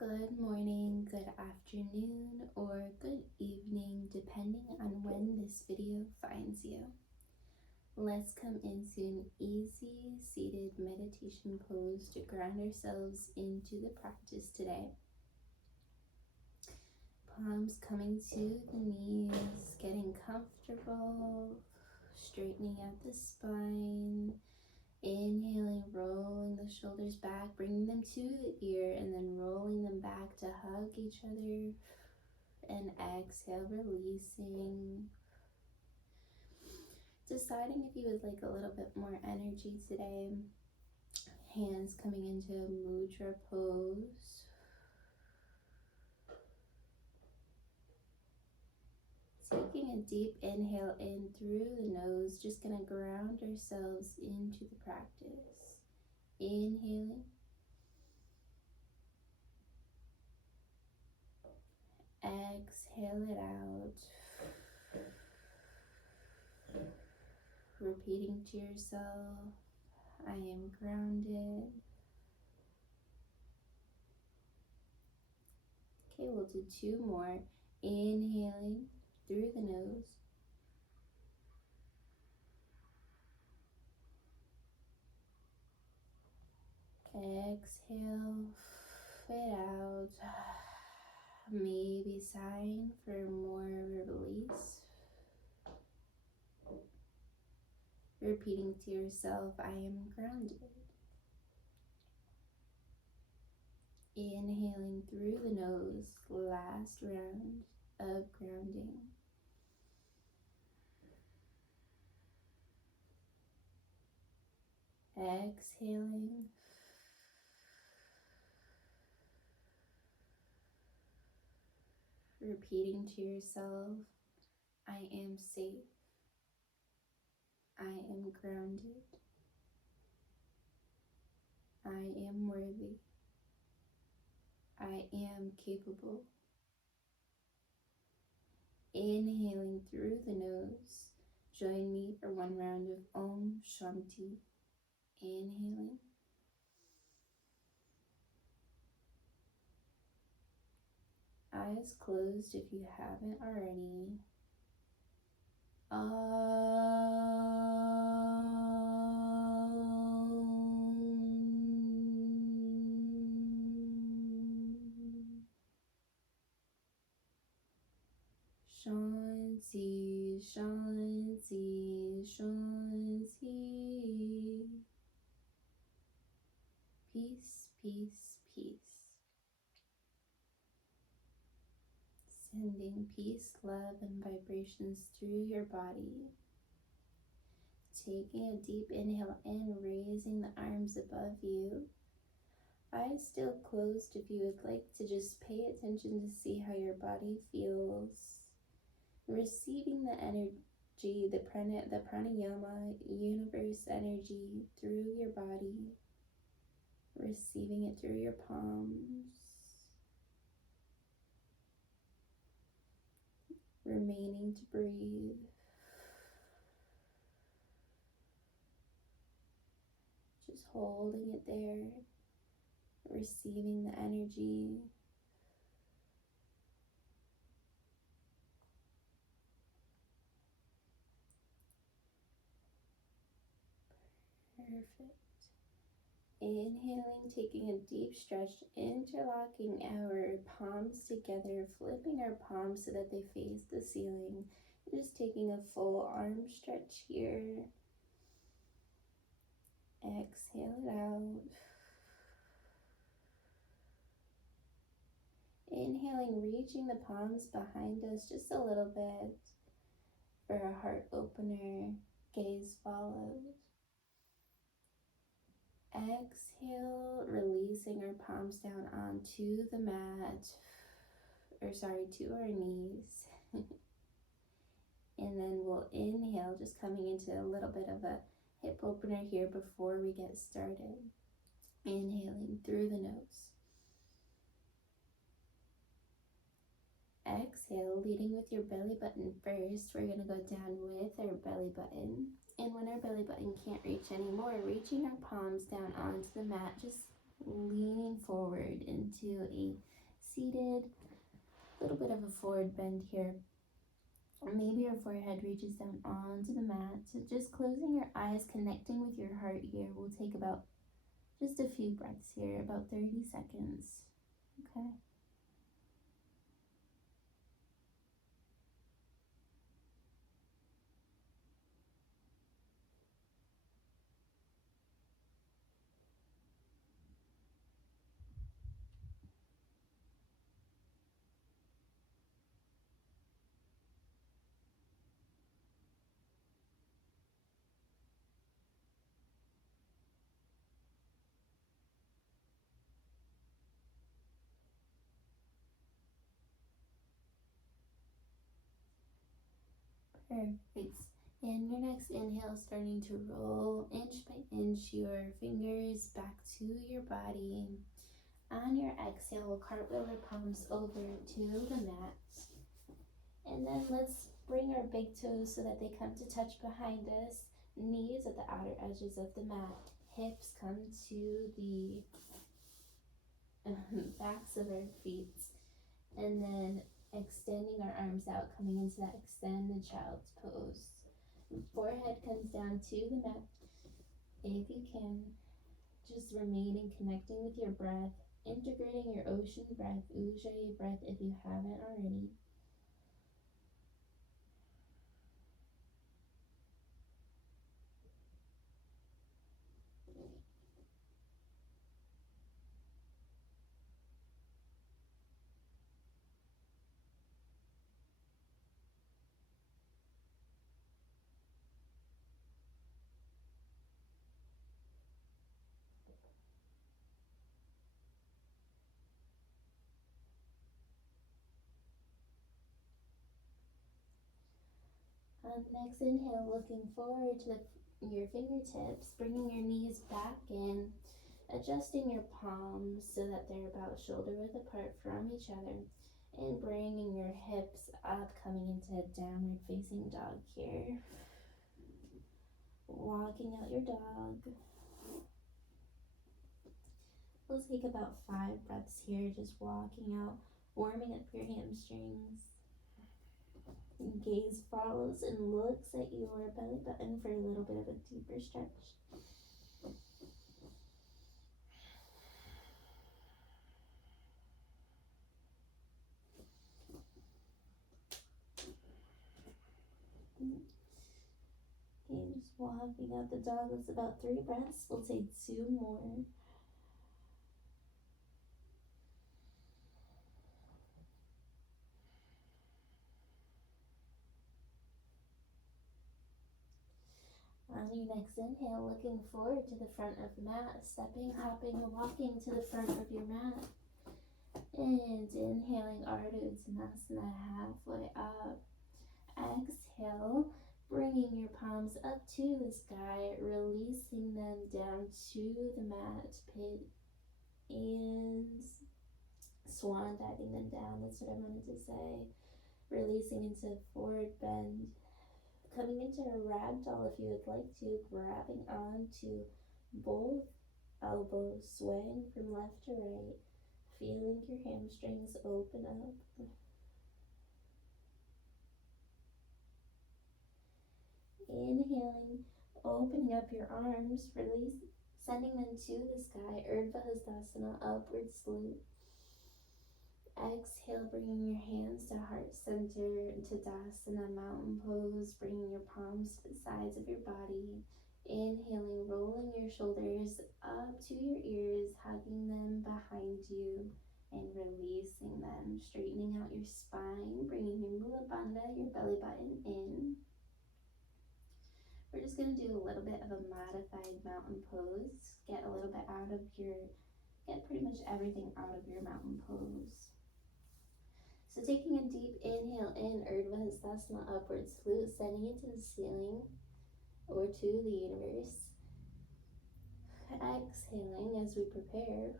Good morning, good afternoon, or good evening, depending on when this video finds you. Let's come into an easy seated meditation pose to ground ourselves into the practice today. Palms coming to the knees, getting comfortable, straightening out the spine. Inhaling, rolling the shoulders back, bringing them to the ear, and then rolling them back to hug each other. And exhale, releasing. Deciding if you would like a little bit more energy today. Hands coming into mudra pose. Taking a deep inhale in through the nose, just going to ground ourselves into the practice. Inhaling. Exhale it out. Repeating to yourself, I am grounded. Okay, we'll do two more. Inhaling through the nose. Exhale it out. Maybe sighing for more release. Repeating to yourself, I am grounded. Inhaling through the nose, last round of grounding. Exhaling. Repeating to yourself, I am safe. I am grounded. I am worthy. I am capable. Inhaling through the nose. Join me for one round of Om Shanti. Inhaling. Eyes closed if you haven't already. Shanti, Shanti, Shanti. Peace, peace, peace. Sending peace, love, and vibrations through your body. Taking a deep inhale in, raising the arms above you. Eyes still closed if you would like to just pay attention to see how your body feels. Receiving the energy, the pranayama, universe energy through your body. Receiving it through your palms. Remaining to breathe. Just holding it there. Receiving the energy. Perfect. Inhaling, taking a deep stretch, interlocking our palms together, flipping our palms so that they face the ceiling. Just taking a full arm stretch here. Exhale it out. Inhaling, reaching the palms behind us just a little bit for a heart opener. Gaze follows. Exhale, releasing our palms down onto the mat, to our knees. And then we'll inhale, just coming into a little bit of a hip opener here before we get started. Inhaling through the nose. Exhale, leading with your belly button first. We're going to go down with our belly button. And when our belly button can't reach anymore, reaching our palms down onto the mat, just leaning forward, forward into a seated, little bit of a forward bend here. Or maybe your forehead reaches down onto the mat. So just closing your eyes, connecting with your heart here will take about just a few breaths here, about 30 seconds. Okay. Perfect. And your next inhale, starting to roll inch by inch your fingers back to your body. On your exhale, we'll cartwheel our palms over to the mat. And then let's bring our big toes so that they come to touch behind us. Knees at the outer edges of the mat. Hips come to the backs of our feet. And then extending our arms out, coming into that extended child's pose. Forehead comes down to the mat. If you can, just remaining connecting with your breath, integrating your ocean breath, ujjayi breath if you haven't already. On the next inhale, looking forward to your fingertips, bringing your knees back in, adjusting your palms so that they're about shoulder width apart from each other, and bringing your hips up, coming into downward facing dog here. Walking out your dog. We'll take about 5 breaths here, just walking out, warming up your hamstrings. Gaze follows and looks at your belly button for a little bit of a deeper stretch. Okay, just walking out the dog. That's about 3 breaths. We'll take 2 more. On your next inhale, looking forward to the front of the mat, stepping, hopping, walking to the front of your mat. And inhaling Ardha Uttanasana halfway up. Exhale, bringing your palms up to the sky, releasing them down to the mat pit, and swan diving them down. That's what I wanted to say. Releasing into forward bend. Coming into a ragdoll if you would like to, grabbing onto both elbows, swaying from left to right, feeling your hamstrings open up. Inhaling, opening up your arms, release, sending them to the sky, Urdhva Hastasana, upward salute. Exhale, bringing your hands to heart center, into Tadasana, mountain pose, bringing your palms to the sides of your body. Inhaling, rolling your shoulders up to your ears, hugging them behind you, and releasing them, straightening out your spine, bringing your Mula Bandha, your belly button in. We're just going to do a little bit of a modified mountain pose. Get pretty much everything out of your mountain pose. So taking a deep inhale in, Urdhva Hastasana, upward salute, sending it to the ceiling or to the universe. Exhaling as we prepare.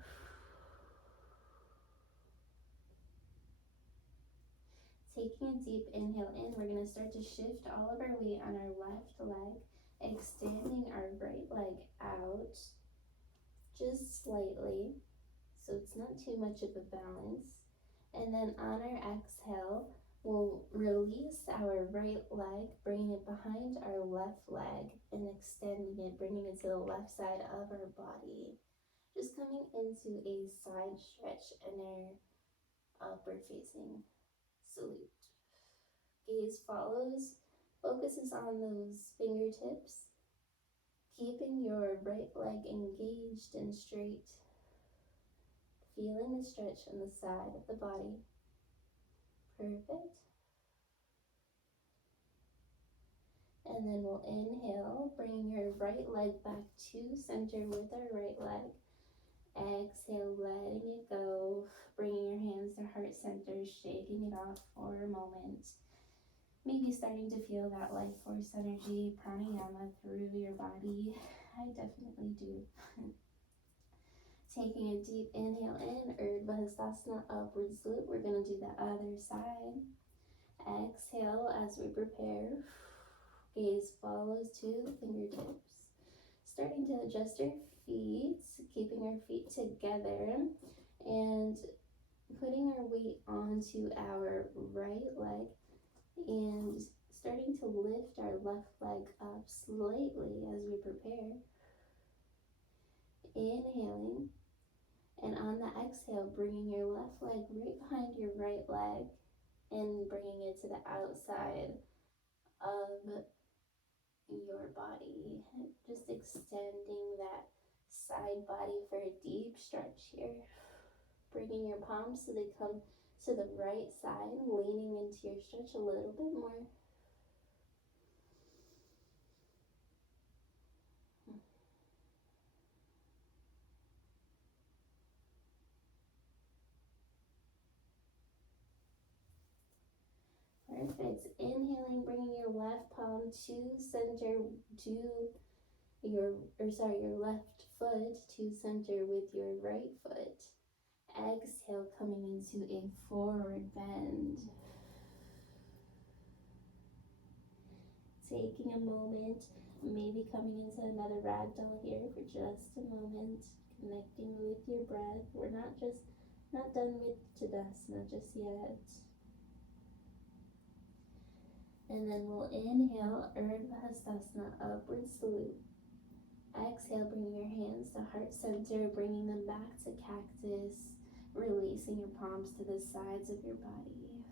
Taking a deep inhale in, we're going to start to shift all of our weight on our left leg, extending our right leg out just slightly. so it's not too much of a balance. And then on our exhale, we'll release our right leg, bringing it behind our left leg and extending it, bringing it to the left side of our body. Just coming into a side stretch and our upward facing salute. Gaze follows, focuses on those fingertips, keeping your right leg engaged and straight, feeling the stretch on the side of the body. Perfect. And then we'll inhale, bringing your right leg back to center with our right leg. Exhale, letting it go, bringing your hands to heart center, shaking it off for a moment. Maybe starting to feel that life force energy, pranayama through your body. I definitely do. Taking a deep inhale in, Urdhva Hastasana, upward salute. We're going to do the other side. Exhale as we prepare. Gaze follows to the fingertips. Starting to adjust our feet, keeping our feet together and putting our weight onto our right leg and starting to lift our left leg up slightly as we prepare. Inhaling, and on the exhale, bringing your left leg right behind your right leg and bringing it to the outside of your body. Just extending that side body for a deep stretch here. Bringing your palms so they come to the right side, leaning into your stretch a little bit more. Perfect. Inhaling, bringing your left palm to center, your left foot to center with your right foot. Exhale, coming into a forward bend. Taking a moment, maybe coming into another ragdoll here for just a moment, connecting with your breath. We're not done with Tadasana just yet. And then we'll inhale, Urdhva Hastasana, upward salute. Exhale, bringing your hands to heart center, bringing them back to cactus, releasing your palms to the sides of your body.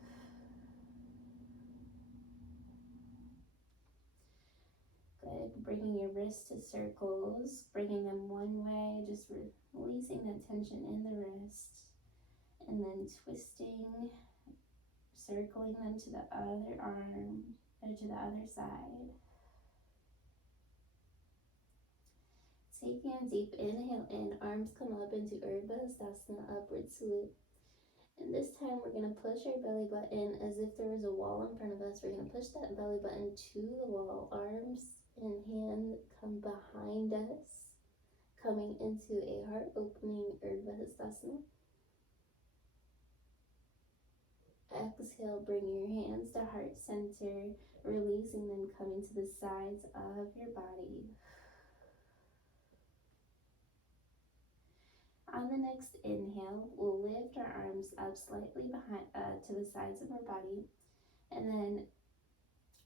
Good. Bringing your wrists to circles, bringing them one way, just releasing the tension in the wrist, and then twisting, circling them to the other arm, or to the other side. Taking a deep inhale in, arms come up into Urdhva Hastasana, upward salute. And this time we're going to push our belly button as if there was a wall in front of us. We're going to push that belly button to the wall. Arms and hand come behind us, coming into a heart opening Urdhva Hastasana. Exhale, bring your hands to heart center, releasing them, coming to the sides of your body. On the next inhale, we'll lift our arms up slightly behind to the sides of our body, and then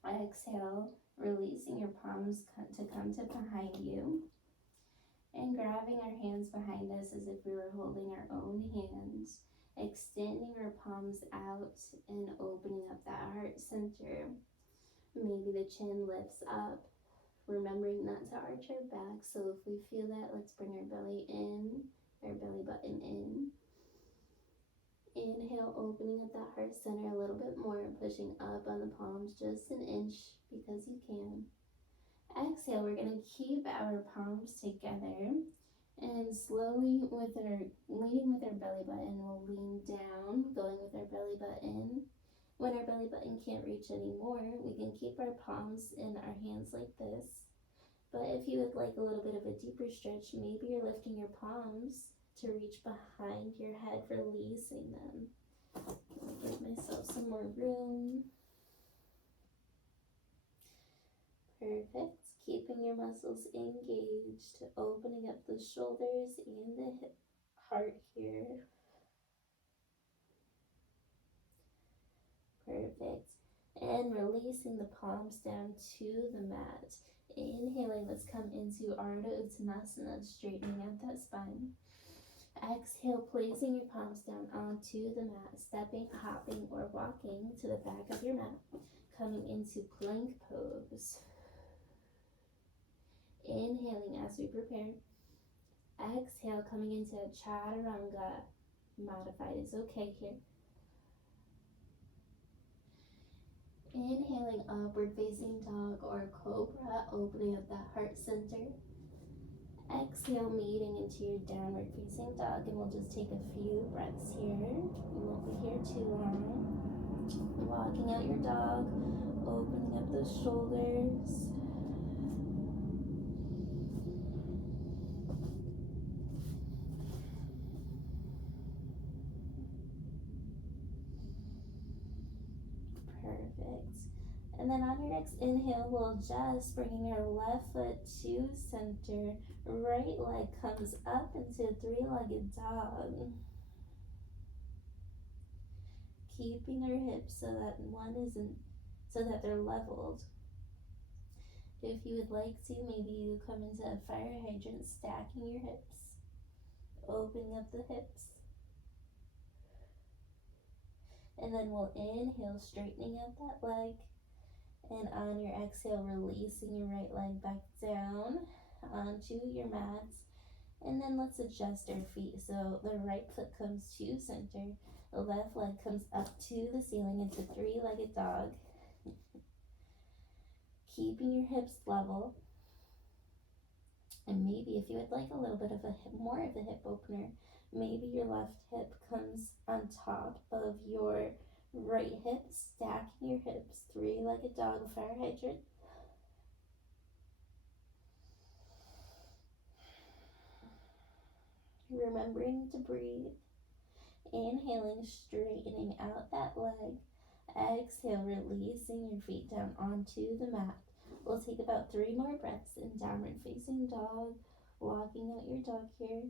exhale, releasing your palms to come to behind you, and grabbing our hands behind us as if we were holding our own hands, extending our palms out and opening up that heart center. Maybe the chin lifts up, remembering not to arch our back. So if we feel that, let's bring our belly in, our belly button in. Inhale, opening up that heart center a little bit more, pushing up on the palms just an inch because you can. Exhale, we're going to keep our palms together and slowly leading with our belly button, we'll lean down, going with our belly button. When our belly button can't reach anymore, we can keep our palms in our hands like this. But if you would like a little bit of a deeper stretch, maybe you're lifting your palms to reach behind your head, releasing them. Give myself some more room. Perfect. Keeping your muscles engaged, opening up the shoulders and the hip heart here. Perfect. And releasing the palms down to the mat. Inhaling, let's come into Ardha Uttanasana, straightening out that spine. Exhale, placing your palms down onto the mat, stepping, hopping, or walking to the back of your mat, coming into plank pose. Inhaling as we prepare. Exhale, coming into Chaturanga. Modified is okay here. Inhaling, upward facing dog or cobra, opening up that heart center. Exhale, meeting into your downward facing dog, and we'll just take a few breaths here. We won't be here too long. Walking out your dog, opening up those shoulders. Perfect. And then on your next inhale, we'll just bringing your left foot to center. Right leg comes up into three-legged dog. Keeping your hips so that they're leveled. If you would like to, maybe you come into a fire hydrant, stacking your hips, opening up the hips. And then we'll inhale, straightening out that leg. And on your exhale, releasing your right leg back down onto your mat. And then let's adjust our feet. So the right foot comes to center. The left leg comes up to the ceiling into three-legged dog. Keeping your hips level. And maybe if you would like a little bit of more of a hip opener, maybe your left hip comes on top of your right hip, stacking your hips, three-legged dog, fire hydrant. Remembering to breathe. Inhaling, straightening out that leg. Exhale, releasing your feet down onto the mat. We'll take about 3 more breaths in downward facing dog, walking out your dog here.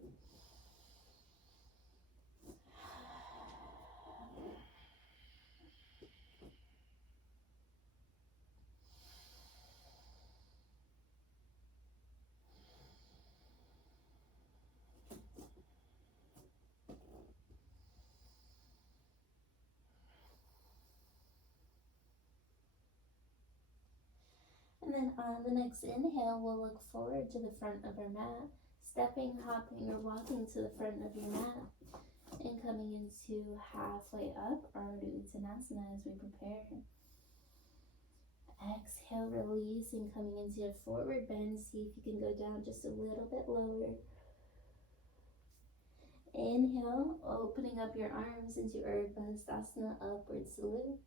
And then on the next inhale, we'll look forward to the front of our mat, stepping, hopping, or walking to the front of your mat, and coming into halfway up, Ardha Uttanasana as we prepare. Exhale, releasing, coming into a forward bend. See if you can go down just a little bit lower. Inhale, opening up your arms into Urdhva Hastasana, upward salute.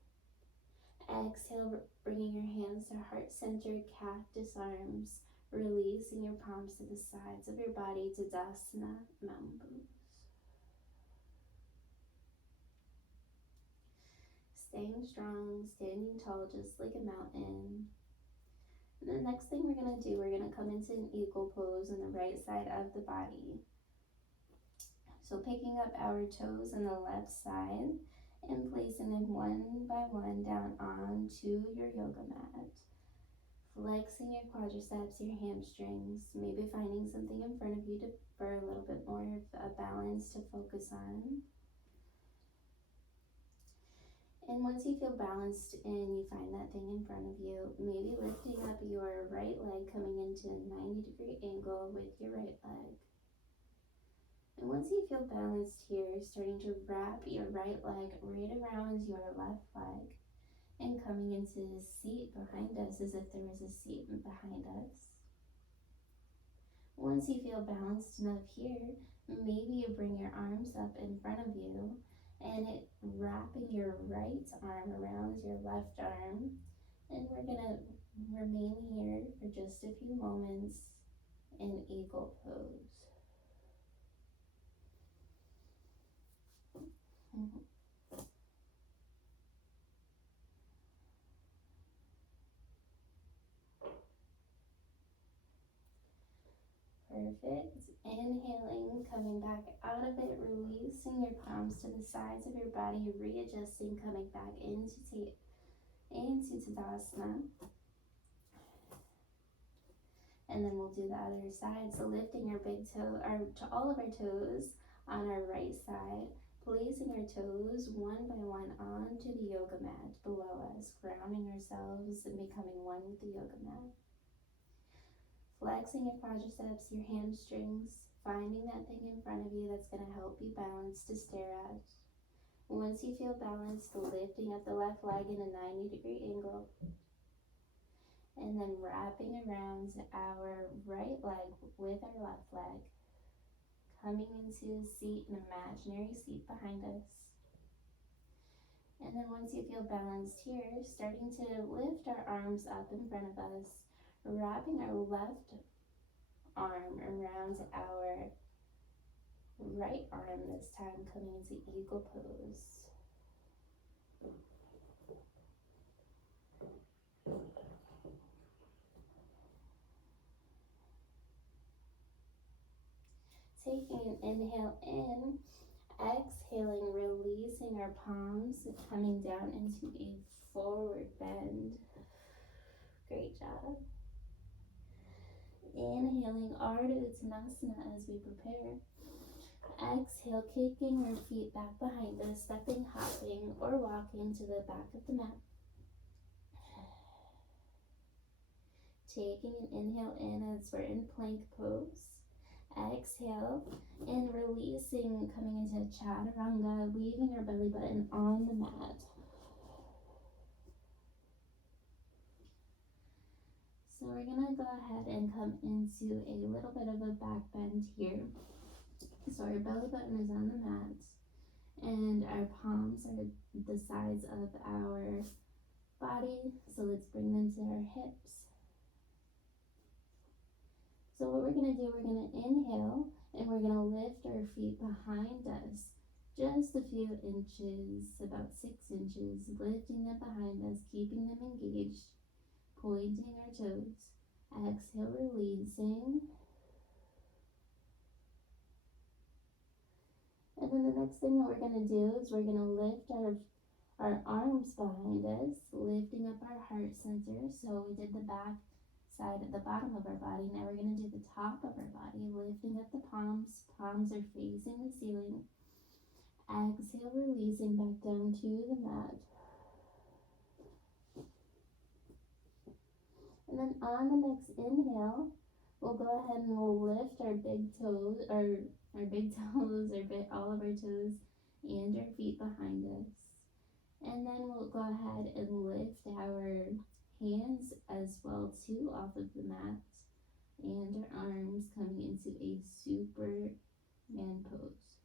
Exhale, bringing your hands to heart center, cactus arms, releasing your palms to the sides of your body, Tadasana, mountain pose. Staying strong, standing tall, just like a mountain. And the next thing we're going to do, we're going to come into an eagle pose on the right side of the body. So picking up our toes on the left side and placing them one by one down onto your yoga mat. Flexing your quadriceps, your hamstrings, maybe finding something in front of you for a little bit more of a balance to focus on. And once you feel balanced and you find that thing in front of you, maybe lifting up your right leg, coming into a 90-degree angle with your right leg. And once you feel balanced here, starting to wrap your right leg right around your left leg and coming into the seat behind us as if there was a seat behind us. Once you feel balanced enough here, maybe you bring your arms up in front of you and wrapping your right arm around your left arm. And we're going to remain here for just a few moments in eagle pose. Perfect. Inhaling, coming back out of it, releasing your palms to the sides of your body, readjusting, coming back into Tadasana. And then we'll do the other side. So lifting our big toe, to all of our toes on our right side, placing our toes one by one onto the yoga mat below us, grounding ourselves and becoming one with the yoga mat. Flexing your quadriceps, your hamstrings, finding that thing in front of you that's going to help you balance to stare at. Once you feel balanced, lifting up the left leg in a 90-degree angle, and then wrapping around our right leg with our left leg, coming into a seat, an imaginary seat behind us. And then once you feel balanced here, starting to lift our arms up in front of us, wrapping our left arm around our right arm this time, coming into eagle pose. Taking an inhale in, exhaling, releasing our palms, coming down into a forward bend. Great job. Inhaling Ardha Uttanasana as we prepare. Exhale, kicking our feet back behind us, stepping, hopping, or walking to the back of the mat. Taking an inhale in as we're in plank pose. Exhale and releasing, coming into Chaturanga, leaving our belly button on the mat. So we're going to go ahead and come into a little bit of a back bend here. So our belly button is on the mat and our palms are the sides of our body. So let's bring them to our hips. So what we're going to do, we're going to inhale and we're going to lift our feet behind us just a few inches, about 6 inches, lifting them behind us, keeping them engaged, pointing our toes. Exhale, releasing. And then the next thing that we're going to do is we're going to lift our arms behind us, lifting up our heart center. So we did the back side at the bottom of our body. Now we're going to do the top of our body, lifting up the palms. Palms are facing the ceiling. Exhale, releasing back down to the mat. And then on the next inhale, we'll go ahead and we'll lift our big toes, all of our toes and our feet behind us. And then we'll go ahead and lift our hands as well too off of the mat, and our arms coming into a Superman pose.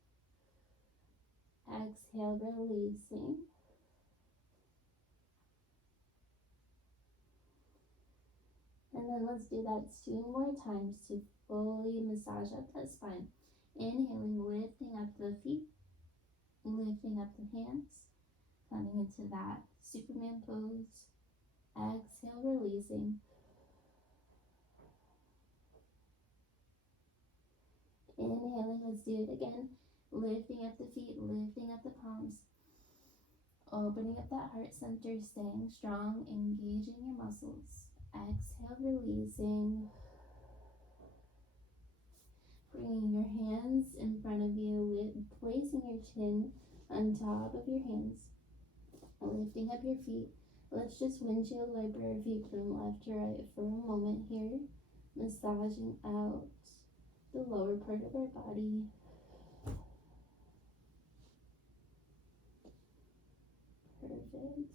Exhale, releasing. And then let's do that 2 more times to fully massage up that spine. Inhaling, lifting up the feet, lifting up the hands, coming into that Superman pose. Exhale, releasing. Inhaling, let's do it again. Lifting up the feet, lifting up the palms. Opening up that heart center, staying strong, engaging your muscles. Exhale, releasing. Bringing your hands in front of you, placing your chin on top of your hands. Lifting up your feet. Let's just windshield wiper our feet from left to right for a moment here. Massaging out the lower part of our body. Perfect.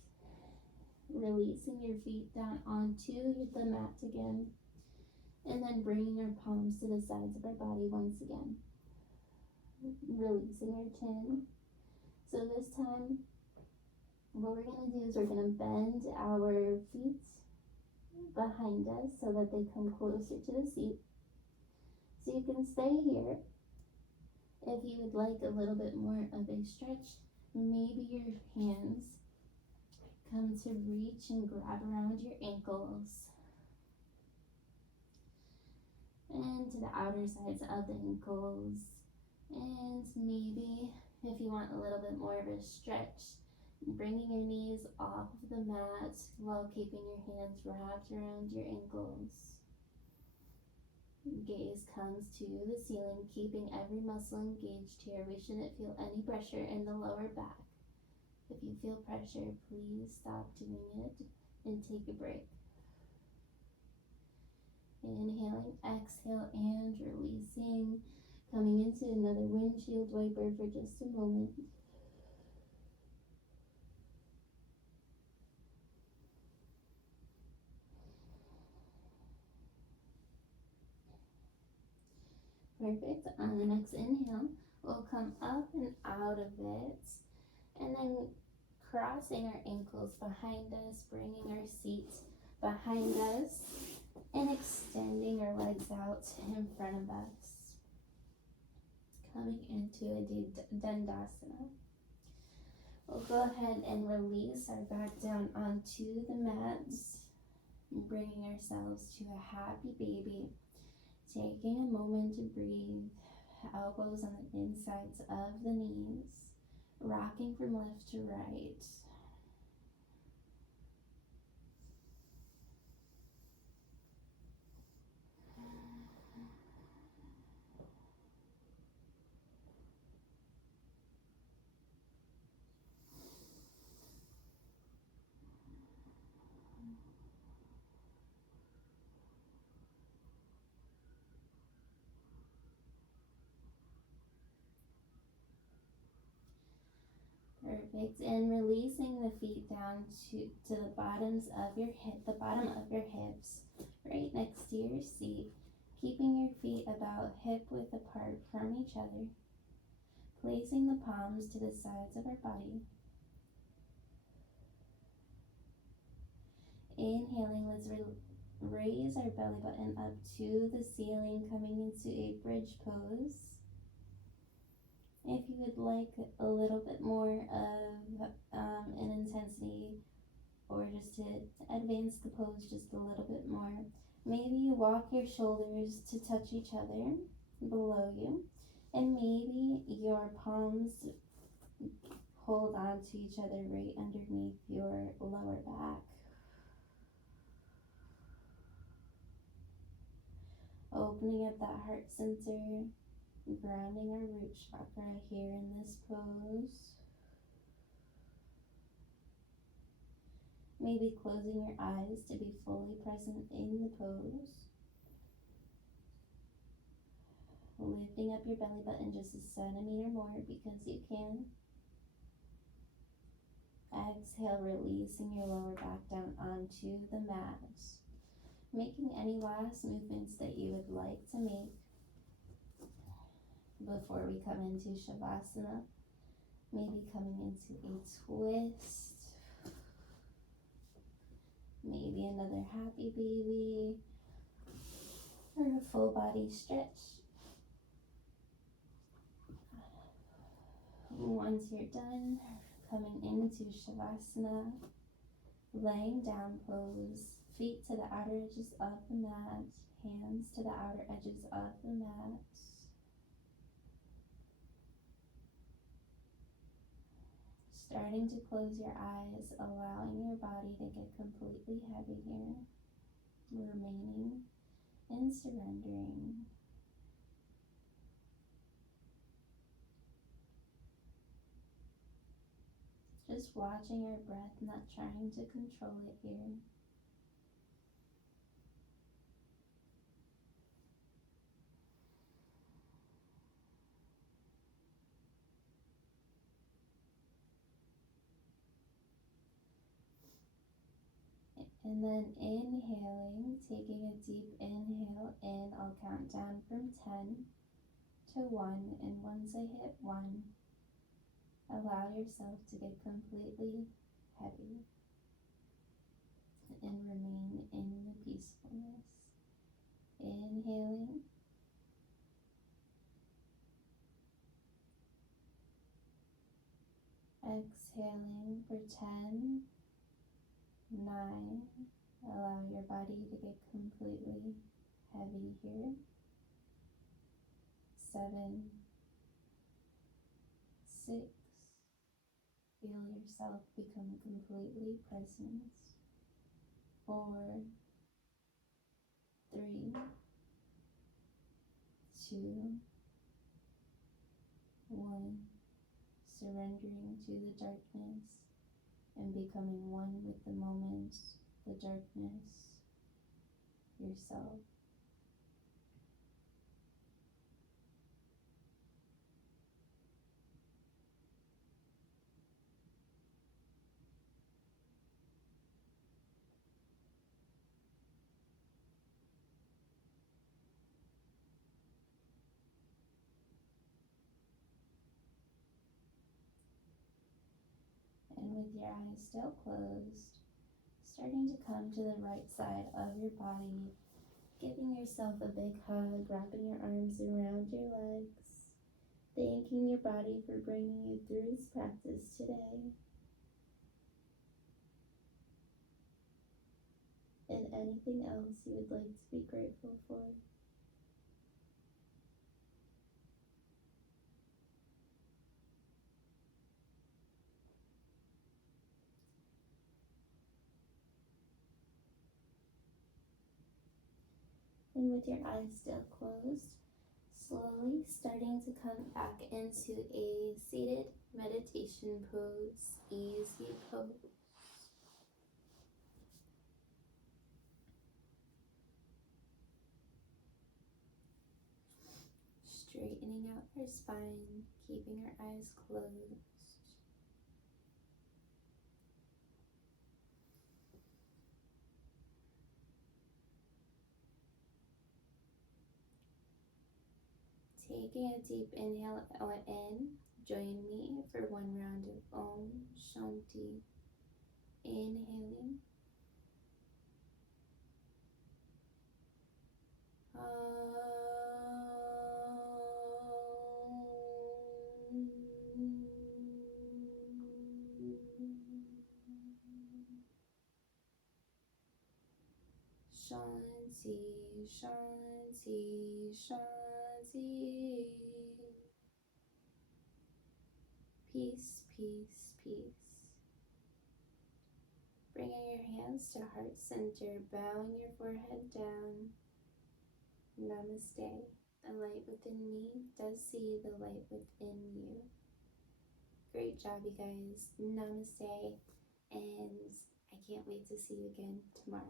Releasing your feet down onto the mat again. And then bringing our palms to the sides of our body once again. Releasing our chin. So this time, what we're going to do is we're going to bend our feet behind us so that they come closer to the seat. So you can stay here. If you would like a little bit more of a stretch, maybe your hands come to reach and grab around your ankles. and to the outer sides of the ankles. And maybe if you want a little bit more of a stretch, bringing your knees off of the mat while keeping your hands wrapped around your ankles. Gaze comes to the ceiling, keeping every muscle engaged here. We shouldn't feel any pressure in the lower back. If you feel pressure, please stop doing it and take a break. Inhaling, exhale, and releasing. Coming into another windshield wiper for just a moment. Perfect. On the next inhale, we'll come up and out of it, and then crossing our ankles behind us, bringing our seat behind us, and extending our legs out in front of us. Coming into a Dandasana. We'll go ahead and release our back down onto the mats, bringing ourselves to a happy baby. Taking a moment to breathe, elbows on the insides of the knees, rocking from left to right. Perfect. And releasing the feet down to the bottoms of your the bottom of your hips, right next to your seat, keeping your feet about hip width apart from each other, placing the palms to the sides of our body. Inhaling, let's raise our belly button up to the ceiling, coming into a bridge pose. If you would like a little bit more of an intensity, or just to advance the pose just a little bit more, maybe you walk your shoulders to touch each other below you, and maybe your palms hold on to each other right underneath your lower back. Opening up that heart center, grounding our root chakra here in this pose. Maybe closing your eyes to be fully present in the pose. Lifting up your belly button just a centimeter more because you can. Exhale, releasing your lower back down onto the mat. Making any last movements that you would like to make before we come into Shavasana. Maybe coming into a twist. Maybe another happy baby. Or a full body stretch. Once you're done, coming into Shavasana, laying down pose, feet to the outer edges of the mat, hands to the outer edges of the mat. Starting to close your eyes, allowing your body to get completely heavy here, remaining and surrendering. Just watching our breath, not trying to control it here. And then inhaling, taking a deep inhale in, I'll count down from 10 to 1. And once I hit 1, allow yourself to get completely heavy and remain in the peacefulness. Inhaling. Exhaling for 10, 9. Allow your body to get completely heavy here. 7, 6. Feel yourself become completely present. 4, 3, 2, 1. Surrendering to the darkness and becoming one with the moment, the darkness, yourself. And with your eyes still closed, starting to come to the right side of your body, giving yourself a big hug, wrapping your arms around your legs, thanking your body for bringing you through this practice today. And anything else you would like to be grateful for. And with your eyes still closed, slowly starting to come back into a seated meditation pose, easy pose. Straightening out our spine, keeping our eyes closed. Taking a deep inhale in, join me for one round of Om Shanti. Inhaling. Shanti, Shanti, Shanti. Peace, peace, peace. Bringing your hands to heart center, bowing your forehead down. Namaste. The light within me does see the light within you. Great job, you guys. Namaste. And I can't wait to see you again tomorrow.